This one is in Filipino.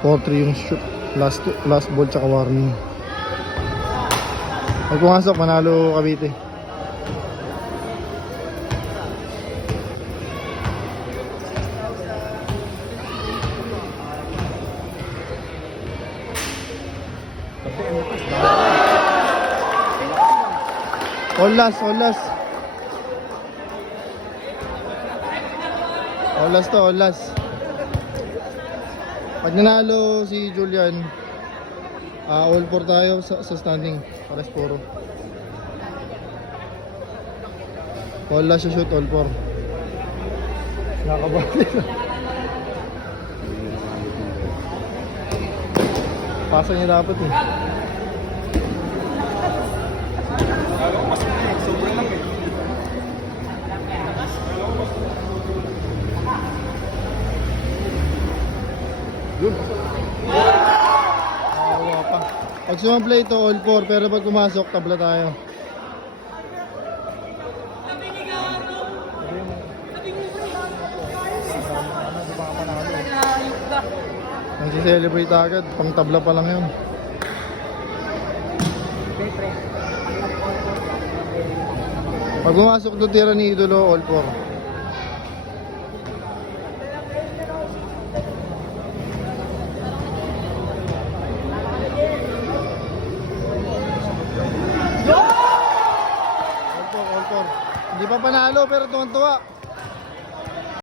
4-3 yung shoot. Last ball tsaka warning. Pag pumasok, manalo Cavite. All last. All last. Pag nanalo si Julian, all 4 tayo sa standing. Pares puro. All last shoot, all 4. Nakabali. Pasa niya dapat eh. Awa pa. Pag sumablay ito, all 4. Pero pag pumasok, tabla tayo. Nagsiselebrate agad. Pang tabla pa lang yun. Pag pumasok doon tira ni Idolo, all 4. All 4. Hindi pa panalo pero tuwan-tuwa.